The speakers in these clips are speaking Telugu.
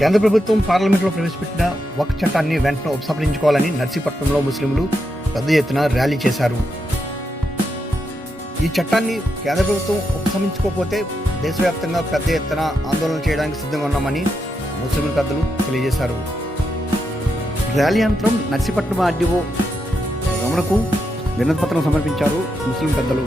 కేంద్ర ప్రభుత్వం పార్లమెంట్లో ప్రవేశపెట్టిన వక్ చట్టాన్ని వెంటనే ఉపసంహరించుకోవాలని నర్సీపట్నంలో ముస్లింలు పెద్ద ఎత్తున ర్యాలీ చేశారు ఈ చట్టాన్ని కేంద్ర ప్రభుత్వం ఉపసంహరించుకోకపోతే దేశవ్యాప్తంగా పెద్ద ఎత్తున ఆందోళన చేయడానికి సిద్ధంగా ఉన్నామని ముస్లిం పెద్దలు తెలియజేశారు ర్యాలీ అనంతరం నర్సీపట్నం ఆర్డీఓ రమణకు వినతిపత్రం సమర్పించారు ముస్లిం పెద్దలు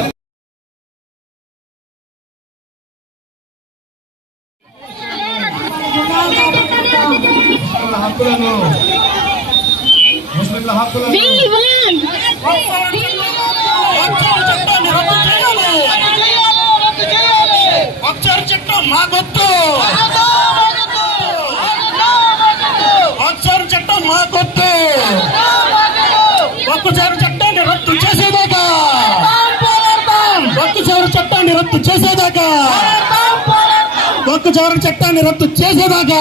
అయ్యారు. ఆపే చెప్పరా. హక్కులను ముస్లింల హక్కులను ఒకసారి చట్టం మా గొత్తు ఒకసారి చట్టం మా గొత్తు ఒక్కసారి చట్టాన్ని రద్దు చేసేదాకా ఒక్కసారి చట్టాన్ని రద్దు చేసేదాకా?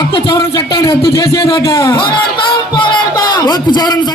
ఒక్కసారి చట్టాన్ని రద్దు చేసేదాకా? ఒక్కసారి చట్టాన్ని